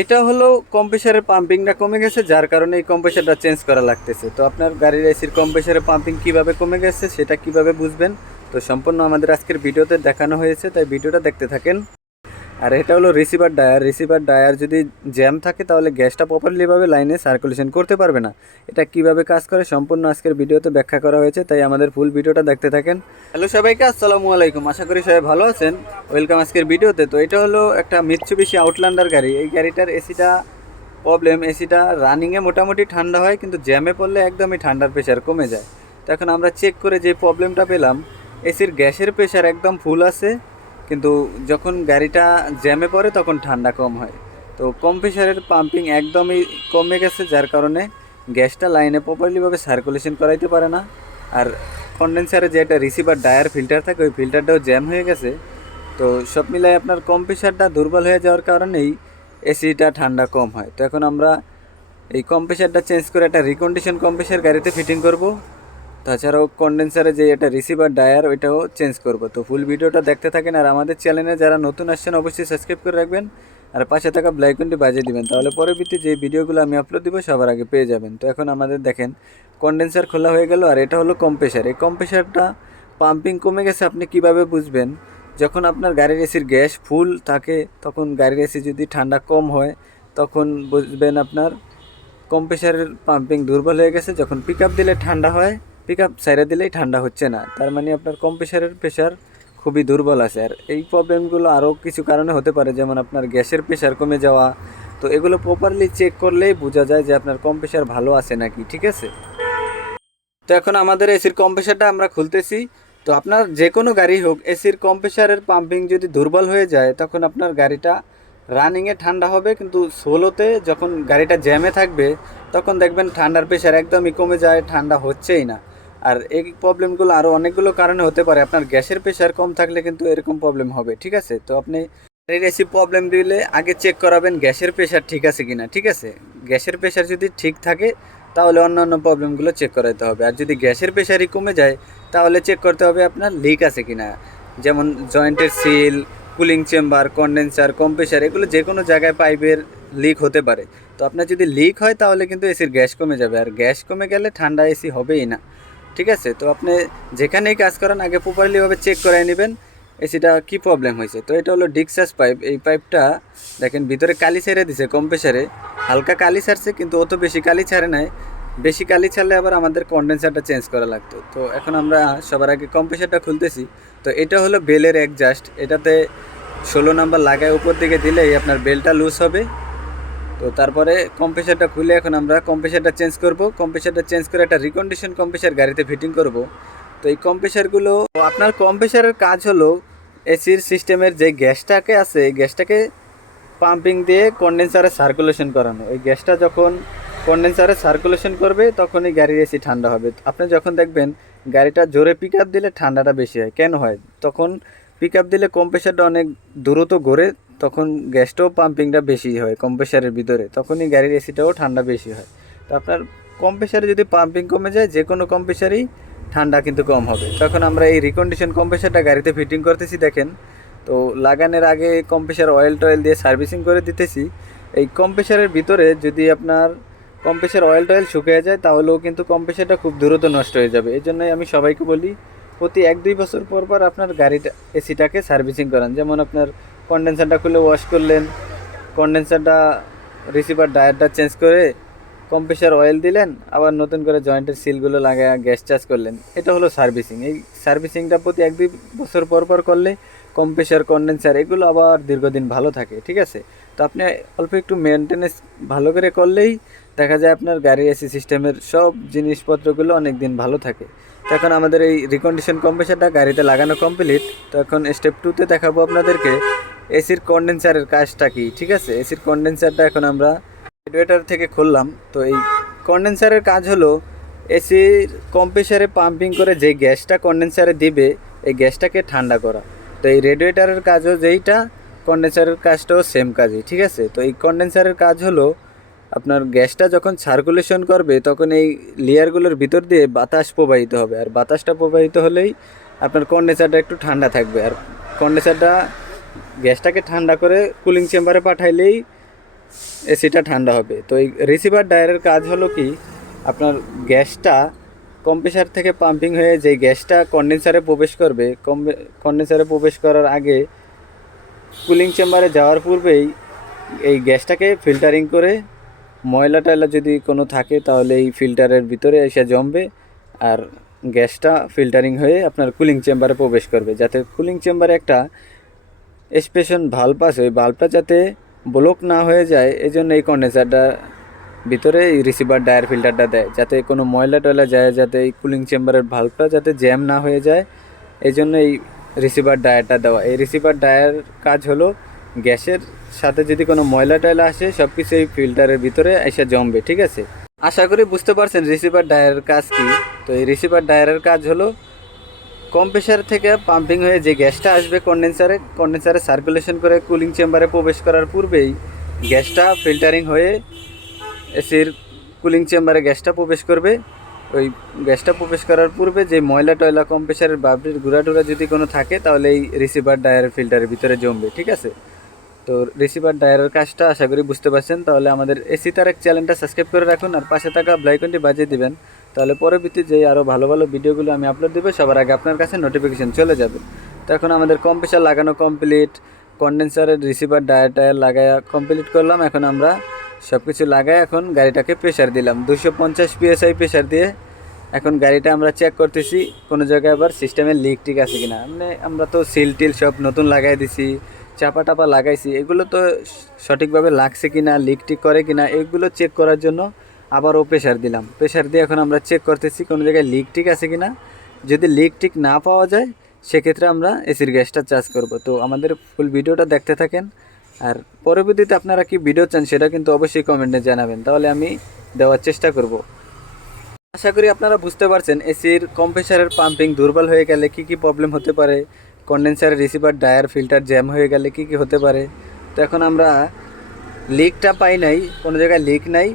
এটা হলো কম্প্রেসারের পাম্পিংটা কমে গেছে, যার কারণে এই কম্প্রেসারটা চেঞ্জ করা লাগতেছে। তো আপনার গাড়ির এসির কম্প্রেসারের পাম্পিং কীভাবে কমে গেছে, সেটা কীভাবে বুঝবেন? তো সম্পূর্ণ আমাদের আজকের ভিডিওতে দেখানো হয়েছে, তাই ভিডিওটা দেখতে থাকেন। আর এটা হলো রিসিভার ডায়ার রিসিভার ডায়ার যদি জ্যাম থাকে, তাহলে গ্যাসটা প্রপারলিভাবে লাইনে সার্কুলেশন করতে পারবে না। এটা কীভাবে কাজ করে, সম্পূর্ণ আজকের ভিডিওতে ব্যাখ্যা করা হয়েছে, তাই আমাদের ফুল ভিডিওটা দেখতে থাকেন। হ্যালো সবাইকে, আসসালামু আলাইকুম। আশা করি সবাই ভালো আছেন। ওয়েলকাম আজকের ভিডিওতে। তো এটা হলো একটা মিৎসুবিশি আউটল্যান্ডার গাড়ি। এই গাড়িটার এসিটা প্রবলেম এসিটা রানিংয়ে মোটামুটি ঠান্ডা হয়, কিন্তু জ্যামে পড়লে একদমই ঠান্ডার প্রেশার কমে যায়। তো এখন আমরা চেক করে যে প্রবলেমটা পেলাম এসির গ্যাসের প্রেশার একদম ফুল আছে। কিন্তু যখন গাড়িটা জ্যামে পড়ে তখন ঠান্ডা কম হয়। তো কম প্রেশারের পাম্পিং একদমই কমে গেছে, যার কারণে গ্যাসটা লাইনে প্রপারলিভাবে সার্কুলেশন করাইতে পারে না। আর কন্ডেন্সারে যে একটা রিসিভার ডায়ার ফিল্টার থাকে, ওই ফিল্টারটাও জ্যাম হয়ে গেছে। তো সব মিলাই আপনার কম প্রেশারটা দুর্বল হয়ে যাওয়ার কারণেই এসিটা ঠান্ডা কম হয়। তো এখন আমরা এই কম্প্রেসারটা চেঞ্জ করে একটা রিকন্ডিশন কম্প্রেসার গাড়িতে ফিটিং করব। তাছাড়াও কন্ডেন্সারে যে এটা রিসিভার ডায়ার ওইটাও চেঞ্জ করব। তো ফুল ভিডিওটা দেখতে থাকেন আর আমাদের চ্যানেলে যারা নতুন আসছেন, অবশ্যই সাবস্ক্রাইব করে রাখবেন আর পাশে থাকা ব্লাইকনটি বাজিয়ে দিবেন। তাহলে পরবর্তী যে ভিডিওগুলো আমি আপলোড দিব, সবার আগে পেয়ে যাবেন। তো এখন আমাদের দেখেন কন্ডেন্সার খোলা হয়ে গেল আর এটা হলো কম্প্রেসার এই কম্প্রেসারটা পাম্পিং কমে গেছে, আপনি কীভাবে বুঝবেন? যখন আপনার গাড়ির এসির গ্যাস ফুল থাকে, তখন গাড়ির এসি যদি ঠান্ডা কম হয়, তখন বুঝবেন আপনার কম্প্রেসারের পাম্পিং দুর্বল হয়ে গেছে। যখন পিক দিলে ঠান্ডা হয় পিক আপ সাইডে দিলেই ঠান্ডা হচ্ছে না। তার মানে আপনার কম্প্রেসারের প্রেশার খুবই দুর্বল আছে। আর এই প্রবলেমগুলো আরও কিছু কারণে হতে পারে, যেমন আপনার গ্যাসের প্রেশার কমে যাওয়া। তো এগুলো প্রপারলি চেক করলেই বোঝা যায় যে আপনার কম্প্রেসার ভালো আছে নাকি, ঠিক আছে? তো এখন আমাদের এসির কম্প্রেসারটা আমরা খুলতেছি। তো আপনার যে কোনো গাড়ি হোক এসির কম্প্রেসারের পাম্পিং যদি দুর্বল হয়ে যায়, তখন আপনার গাড়িটা রানিংয়ে ঠান্ডা হবে। কিন্তু সোলোতে যখন গাড়িটা জ্যামে থাকবে, তখন দেখবেন ঠান্ডার প্রেশার একদমই কমে যায়, ঠান্ডা হচ্ছেই না। আর এই প্রবলেমগুলো আরও অনেকগুলো কারণে হতে পারে। আপনার গ্যাসের প্রেশার কম থাকলে কিন্তু এরকম প্রবলেম হবে, ঠিক আছে? তো আপনি এসি প্রবলেম দিলে আগে চেক করাবেন গ্যাসের প্রেশার ঠিক আছে কিনা, ঠিক আছে? গ্যাসের প্রেশার যদি ঠিক থাকে, তাহলে অন্যান্য প্রবলেমগুলো চেক করাতে হবে। আর যদি গ্যাসের প্রেশারই কমে যায়, তাহলে চেক করতে হবে আপনার লিক আছে কিনা। যেমন জয়েন্টের seal cooling chamber condenser compressor এগুলো যে কোনো জায়গায় পাইপের লিক হতে পারে। তো আপনার যদি লিক হয়, তাহলে কিন্তু এসির গ্যাস কমে যাবে। আর গ্যাস কমে গেলে ঠান্ডা এসি হবেই না। ঠিক আছে? তো আপনি যেখানেই কাজ করেন, আগে প্রপারলিভাবে চেক করে নেবেন এসিটা কি প্রবলেম হয়েছে? তো এটা হলো ডিক্সাস পাইপ এই পাইপটা দেখেন, ভিতরে কালি ছেড়ে দিছে কম্প্রেসারে হালকা কালি ছাড়ছে, কিন্তু অত বেশি কালি ছাড়ে নাই। বেশি কালি ছাড়লে আবার আমাদের কন্ডেন্সারটা চেঞ্জ করা লাগতো। তো এখন আমরা সবার আগে কম্প্রেসারটা খুলতেছি। তো এটা হলো বেলের একজাস্ট এটাতে ষোলো নাম্বার লাগায় উপর দিকে দিলেই আপনার বেলটা লুজ হবে। তো তারপরে কম্প্রেসারটা খুলে এখন আমরা কম্প্রেসারটা চেঞ্জ করব। কম্প্রেসারটা চেঞ্জ করে একটা রিকন্ডিশন কম্প্রেসার গাড়িতে ফিটিং করব। তো এই কম্প্রেসারগুলো আপনার কম্প্রেসারের কাজ হলো এসির সিস্টেমের যে গ্যাসটাকে আছে, এই গ্যাসটাকে পাম্পিং দিয়ে কন্ডেন্সারে সার্কুলেশন করানো। এই গ্যাসটা যখন কন্ডেন্সারে সার্কুলেশন করবে, তখনই গাড়ির এসি ঠান্ডা হবে। আপনি যখন দেখবেন গাড়িটা জোরে পিক আপ দিলে ঠান্ডাটা বেশি হয়। কেন হয়? তখন পিক আপ দিলে কম্প্রেসারটা অনেক দ্রুত ঘোরে, তখন গ্যাসটাও পাম্পিংটা বেশি হয় কম্প্রেসারের ভিতরে, তখনই গাড়ির এসিটাও ঠান্ডা বেশি হয়। তো আপনার কম্প্রেসারে যদি পাম্পিং কমে যায় যে কোনো কম্প্রেসারই ঠান্ডা কিন্তু কম হবে। তখন আমরা এই রিকন্ডিশন কম্প্রেসারটা গাড়িতে ফিটিং করতেছি, দেখেন। তো লাগানোর আগে কম্প্রেসার অয়েল টয়েল দিয়ে সার্ভিসিং করে দিতেছি। এই কম্প্রেসারের ভিতরে যদি আপনার কম্প্রেসার অয়েল টয়েল শুকিয়ে যায়, তাহলেও কিন্তু কম্প্রেসারটা খুব দ্রুত নষ্ট হয়ে যাবে। এই জন্যই আমি সবাইকে বলি প্রতি এক, দুই বছর পর পর আপনার গাড়িটা, এসিটাকে সার্ভিসিং করান। যেমন আপনার কন্ডেন্সারটা খুলে ওয়াশ করলেন কন্ডেন্সারটা রিসিভার ডায়ারটা চেঞ্জ করে কম্প্রেসার অয়েল দিলেন, আবার নতুন করে জয়েন্টের সিলগুলো লাগায় গ্যাস চার্জ করলেন। এটা হলো সার্ভিসিং এই সার্ভিসিংটা প্রতি এক, দুই বছর পর পর করলে কম্প্রেসার কন্ডেন্সার এগুলো আবার দীর্ঘদিন ভালো থাকে, ঠিক আছে? তো আপনি অল্প একটু মেনটেনেন্স ভালো করে করলেই দেখা যায় আপনার গাড়ির এসি সিস্টেমের সব জিনিসপত্রগুলো অনেক দিন ভালো থাকে। তো এখন আমাদের এই রিকন্ডিশন কম্প্রেসারটা গাড়িতে লাগানো কমপ্লিট তো এখন স্টেপ টুতে দেখাবো আপনাদেরকে এসির কন্ডেন্সারের কাজটা কি, ঠিক আছে? এসির কন্ডেন্সারটা এখন আমরা রেডিয়েটার থেকে খুললাম, তো এই কন্ডেন্সারের কাজ হলো এসির কম্প্রেসারে পাম্পিং করে যে গ্যাসটা কন্ডেন্সারে দিবে, এই গ্যাসটাকে ঠান্ডা করা। তো এই রেডিয়েটারের কাজও যেইটা কন্ডেন্সারের কাজটাও সেম কাজই, ঠিক আছে? তো এই কন্ডেন্সারের কাজ হলো আপনার গ্যাসটা যখন সার্কুলেশন করবে, তখন এই লেয়ারগুলোর ভিতর দিয়ে বাতাস প্রবাহিত হবে। আর বাতাসটা প্রবাহিত হলেই আপনার কন্ডেন্সারটা একটু ঠান্ডা থাকবে। আর কন্ডেন্সারটা গ্যাসটাকে ঠান্ডা করে কুলিং চেম্বারে পাঠাইলেই এসিটা ঠান্ডা হবে। তো এই রিসিভার ডায়ারের কাজ হলো কি, আপনার গ্যাসটা কম্প্রেসার থেকে পাম্পিং হয়ে যে গ্যাসটা কন্ডেন্সারে প্রবেশ করবে কন্ডেন্সারে প্রবেশ করার আগে কুলিং চেম্বারে যাওয়ার পূর্বেই এই গ্যাসটাকে ফিল্টারিং করে ময়লা টয়লা যদি কোনো থাকে তাহলে এই ফিল্টারের ভিতরে এসে জমবে আর গ্যাসটা ফিল্টারিং হয়ে আপনার কুলিং চেম্বারে প্রবেশ করবে। যাতে কুলিং চেম্বারে একটা স্পেশন ভাল্ব আছে, ওই ভাল্বটা যাতে ব্লক না হয়ে যায় এই জন্য এই কন্ডেন্সারটা ভিতরে এই রিসিভার ডায়ার ফিল্টারটা দেয়, যাতে কোনো ময়লা টয়লা যায়, যাতে এই কুলিং চেম্বারের ভাল্বটা যাতে জ্যাম না হয়ে যায়। এই জন্য এই রিসিভার ডায়ারটা দেওয়া। এই রিসিভার ডায়ার কাজ হলো গ্যাসের সাথে যদি কোনো ময়লা টয়লা আসে সব কিছু এই ফিল্টারের ভিতরে এসে জমবে, ঠিক আছে? আশা করি বুঝতে পারছেন রিসিভার ডায়ারের কাজ কি। তো এই রিসিভার ডায়ারের কাজ হলো কম্প্রেসার থেকে পাম্পিং হয়ে যে গ্যাসটা আসবে কন্ডেন্সারে কন্ডেন্সারে সার্কুলেশন করে কুলিং চেম্বারে প্রবেশ করার পূর্বেই গ্যাসটা ফিল্টারিং হয়ে এসির কুলিং চেম্বারে গ্যাসটা প্রবেশ করবে। ওই গ্যাসটা প্রবেশ করার পূর্বে যে ময়লা টয়লা কম্প্রেসারের বাবরির গুঁড়া টুড়া যদি কোনো থাকে, তাহলে এই রিসিভার ডায়ারের ফিল্টারের ভিতরে জমবে, ঠিক আছে? তো রিসিভার ডায়ারের কাজটা আশা করি বুঝতে পারছেন। তাহলে আমাদের এসি তার এক চ্যানেলটা সাবস্ক্রাইব করে রাখুন আর পাশে থাকা ব্লাইকনটি বাজিয়ে দিবেন। তাহলে পরবর্তী যে আরও ভালো ভালো ভিডিওগুলো আমি আপলোড দেবো, সবার আগে আপনার কাছে নোটিফিকেশান চলে যাবে। তো এখন আমাদের কম্প্রেসার লাগানো কমপ্লিট কন্ডেন্সারের রিসিভার ডায়ার টায়ার লাগায়া কমপ্লিট করলাম। এখন আমরা সব কিছু লাগাই এখন গাড়িটাকে প্রেশার দিলাম। দুশো পঞ্চাশ পিএসআই প্রেশার দিয়ে এখন গাড়িটা আমরা চেক করতেছি, কোনো জায়গায় আবার সিস্টেমের লিক টিক আছে কিনা। মানে আমরা তো সিল টিল সব নতুন লাগাই দিছি, চাপা টাপা লাগাইছি, এগুলো তো সঠিকভাবে লাগছে কিনা লিক টিক করে কিনা, এগুলো চেক করার জন্য আবারও প্রেশার দিলাম। প্রেশার দিয়ে এখন আমরা চেক করতেছি কোনো জায়গায় লিক টিক আছে কিনা। যদি লিক টিক না পাওয়া যায়, সেক্ষেত্রে আমরা এসির গ্যাসটা চার্জ করব। তো আমাদের ফুল ভিডিওটা দেখতে থাকেন। আর পরবর্তীতে আপনারা কি ভিডিও চান সেটা কিন্তু অবশ্যই কমেন্টে জানাবেন। তাহলে আমি দেওয়ার চেষ্টা করব। আশা করি আপনারা বুঝতে পারছেন, এসির কম্প্রেসারের পাম্পিং দুর্বল হয়ে গেলে কি কি প্রবলেম হতে পারে কন্ডেন্সারের রিসিভার ডায়ার ফিল্টার জ্যাম হয়ে গেলে কি কি হতে পারে। তো এখন আমরা লিকটা পাই নাই, কোনো জায়গায় লিক নাই।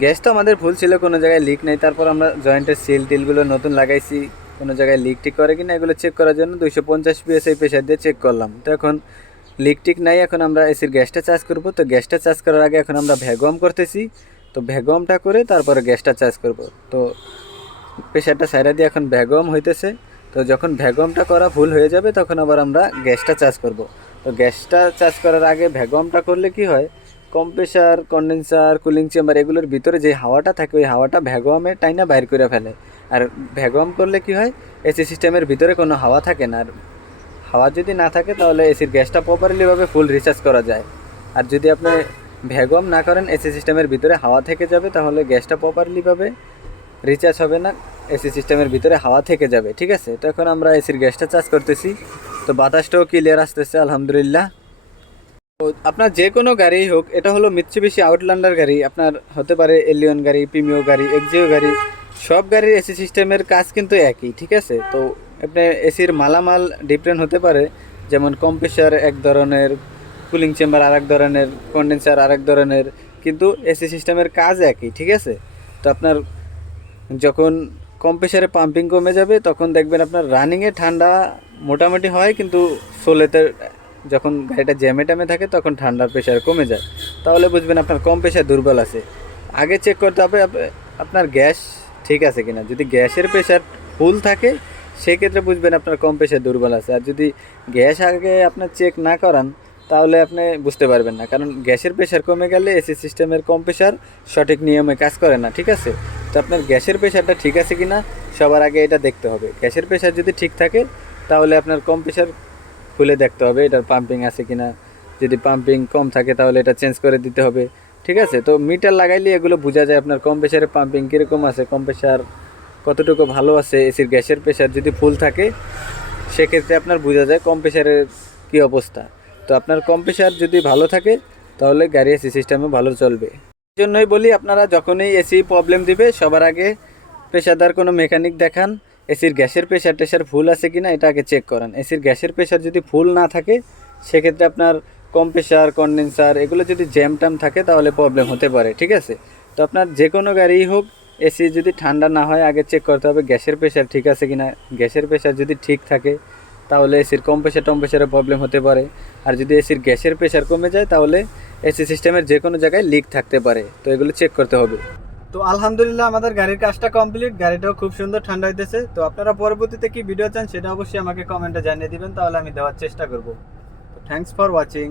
গ্যাস তো আমাদের ভুল ছিল, কোনো জায়গায় লিক নাই। তারপর আমরা জয়েন্টের সিল টিলগুলো নতুন লাগাইছি, কোনো জায়গায় লিক টিক করে কিনা এগুলো চেক করার জন্য দুইশো পঞ্চাশ পিএসআই প্রেশার দিয়ে চেক করলাম। তো এখন লিক টিক নাই, এখন আমরা এসির গ্যাসটা চার্জ করব। তো গ্যাসটা চার্জ করার আগে এখন আমরা ভ্যাগুয়াম করতেছি। তো ভ্যাগুয়ামটা করে তারপরে গ্যাসটা চার্জ করব। তো প্রেশারটা সাইডা দিয়ে এখন ভ্যাগুয়াম হইতেছে। তো যখন ভ্যাগুয়ামটা করা ভুল হয়ে যাবে, তখন আবার আমরা গ্যাসটা চার্জ করব। তো গ্যাসটা চার্জ করার আগে ভ্যাগুয়ামটা করলে কি হয়? কম্প্রেসার কন্ডেন্সার, কুলিং চেম্বার এগুলোর ভিতরে যে হাওয়াটা থাকে, ওই হাওয়াটা ভ্যাগুয়ামে টাইনা বাইর করে ফেলে। আর ভ্যাগুয়াম করলে কি হয়? এসি সিস্টেমের ভিতরে কোনো হাওয়া থাকে না। আর হাওয়া যদি না থাকে তাহলে এসির গ্যাসটা প্রপারলিভাবে ফুল রিচার্জ করা যায়। আর যদি আপনি ভ্যাগুয়াম না করেন এসি সিস্টেমের ভিতরে হাওয়া থেকে যাবে, তাহলে গ্যাসটা প্রপারলিভাবে রিচার্জ হবে না এসি সিস্টেমের ভিতরে হাওয়া থেকে যাবে, ঠিক আছে? তো এখন আমরা এসির গ্যাসটা চার্জ করতেছি। তো বাতাসটাও ক্লিয়ার আসতেছে, আলহামদুলিল্লাহ। আপনার যে কোনো গাড়ি হোক, এটা হলো মিৎসুবিশি আউটল্যান্ডার গাড়ি, আপনার হতে পারে এলিয়ন গাড়ি প্রিমিও গাড়ি এক্সিও গাড়ি, সব গাড়ির এসি সিস্টেমের কাজ কিন্তু একই, ঠিক আছে? তো আপনি এসির মালামাল ডিফারেন্ট হতে পারে। যেমন কম্প্রেসার এক ধরনের কুলিং চেম্বার আরেক ধরনের কন্ডেন্সার আরেক ধরনের। কিন্তু এসি সিস্টেমের কাজ একই, ঠিক আছে? তো আপনার যখন কম্প্রেসারে পাম্পিং কমে যাবে, তখন দেখবেন আপনার রানিংয়ে ঠান্ডা মোটামুটি হয়, কিন্তু সোলেতে যখন গাড়িটা জ্যামে ট্যামে থাকে, তখন ঠান্ডার প্রেশার কমে যায়। তাহলে বুঝবেন আপনার কম প্রেশার দুর্বল আছে। আগে চেক করতে হবে, আপ- আপনার গ্যাস ঠিক আছে কিনা? যদি গ্যাসের প্রেশার ফুল থাকে সেক্ষেত্রে বুঝবেন আপনার কম প্রেশার দুর্বল আছে। আর যদি গ্যাস আগে আপনার চেক না করান, তাহলে আপনি বুঝতে পারবেন না। কারণ গ্যাসের প্রেশার কমে গেলে এসি সিস্টেমের কম প্রেশার সঠিক নিয়মে কাজ করে না, ঠিক আছে? তো আপনার গ্যাসের প্রেশারটা ঠিক আছে কি না সবার আগে এটা দেখতে হবে। গ্যাসের প্রেশার যদি ঠিক থাকে, তাহলে আপনার কম প্রেশার খুলে দেখতে হবে এটার পাম্পিং আছে কি না যদি পাম্পিং কম থাকে, তাহলে এটা চেঞ্জ করে দিতে হবে, ঠিক আছে? তো মিটার লাগাইলে এগুলো বোঝা যায় আপনার কম প্রেশারে পাম্পিং কীরকম আছে, কম প্রেশার কতটুকু ভালো আছে এসির গ্যাসের প্রেশার যদি ফুল থাকে, সেক্ষেত্রে আপনার বোঝা যায় কম প্রেশারের কী অবস্থা। তো আপনার কম প্রেশার যদি ভালো থাকে, তাহলে গাড়ি এসি সিস্টেমও ভালো চলবে। এই জন্যই বলি আপনারা যখনই এসি প্রবলেম দিবে, সবার আগে পেশাদার কোনো মেকানিক দেখান এসির গ্যাসের প্রেশার টেশার ফুল আছে কিনা, এটা আগে চেক করান। এসির গ্যাসের প্রেশার যদি ফুল না থাকে, সেক্ষেত্রে আপনার কম প্রেশার কন্ডেন্সার এগুলো যদি জ্যাম ট্যাম থাকে, তাহলে প্রবলেম হতে পারে, ঠিক আছে? তো আপনার যে কোনো গাড়িই হোক এসি যদি ঠান্ডা না হয়, আগে চেক করতে হবে গ্যাসের প্রেশার ঠিক আছে কিনা। গ্যাসের প্রেশার যদি ঠিক থাকে, তাহলে এসির কম প্রেশার টম প্রেশারের প্রবলেম হতে পারে। আর যদি এসির গ্যাসের প্রেশার কমে যায়, তাহলে এসি সিস্টেমের যে কোনো জায়গায় লিক থাকতে পারে। তো এগুলো চেক করতে হবে। তো আলহামদুলিল্লাহ আমাদের গাড়ির কাজটা কমপ্লিট গাড়িটাও খুব সুন্দর ঠান্ডা হইতেছে। তো আপনারা পরবর্তীতে কি ভিডিও চান, সেটা অবশ্যই আমাকে কমেন্টে জানিয়ে দিবেন। তাহলে আমি দেওয়ার চেষ্টা করব। তো থ্যাঙ্কস ফর ওয়াচিং